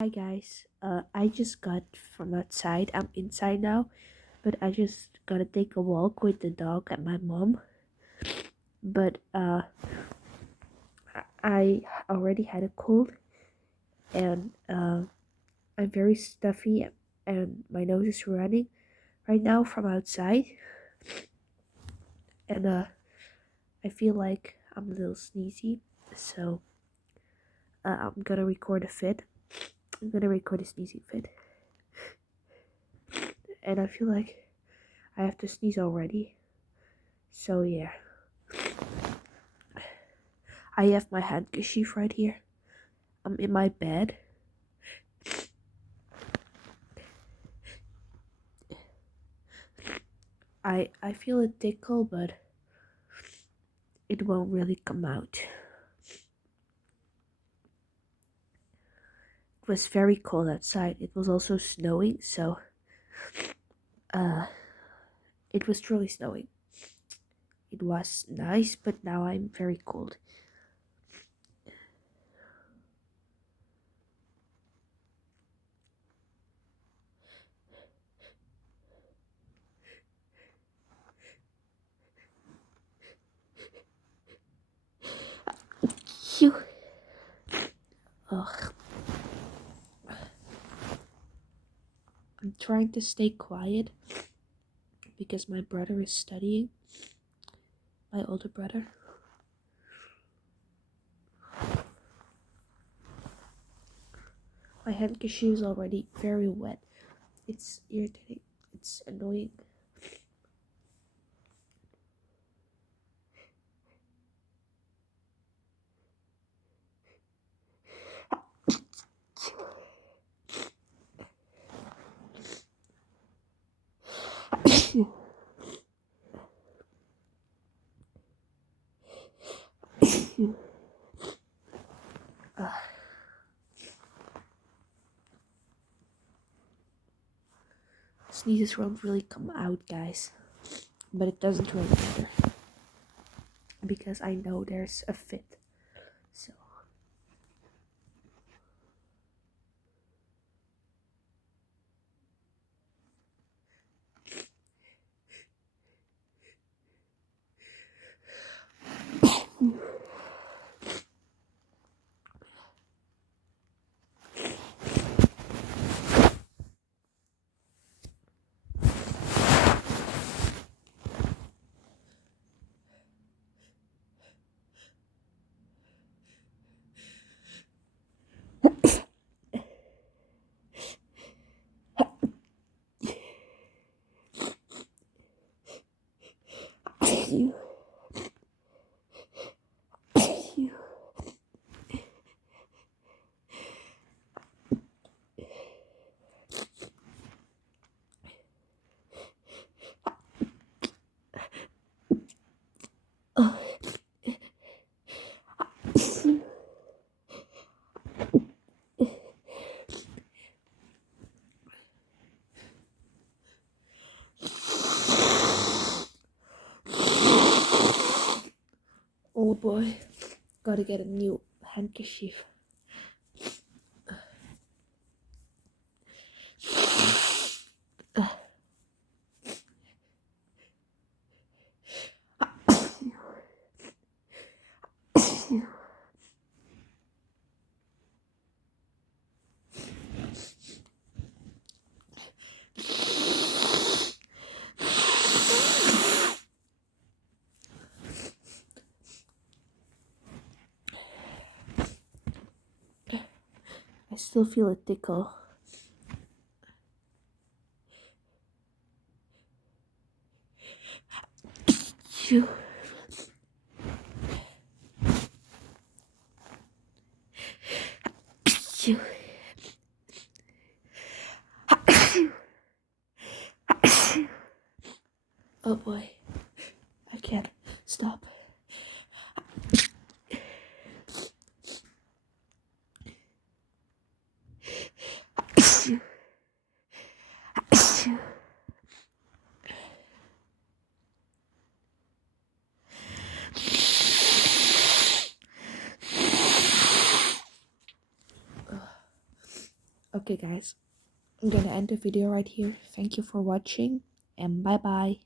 Hi guys, I just got from outside. I'm inside now, but I just gotta take a walk with the dog and my mom. But I already had a cold and I'm very stuffy and my nose is running right now from outside. And I feel like I'm a little sneezy, so I'm gonna record a fit. I'm gonna record a sneezing fit, and I feel like I have to sneeze already. So yeah. I have my handkerchief right here. I'm in my bed. I feel a tickle, but it won't really come out. It was very cold outside. It was also snowing, so uh it was truly snowing. It was nice, but now I'm very cold. Phew. Ugh. I'm trying to stay quiet because my brother is studying. My older brother. My handkerchief is already very wet. It's irritating. It's annoying. Sneezes won't really come out, guys. But it doesn't really matter because I know there's a fit. So oh boy, gotta get a new handkerchief. I still feel a tickle. Phew. Phew. Oh boy, I can't stop. Okay, guys, I'm gonna end the video right here. Thank you for watching, and bye bye.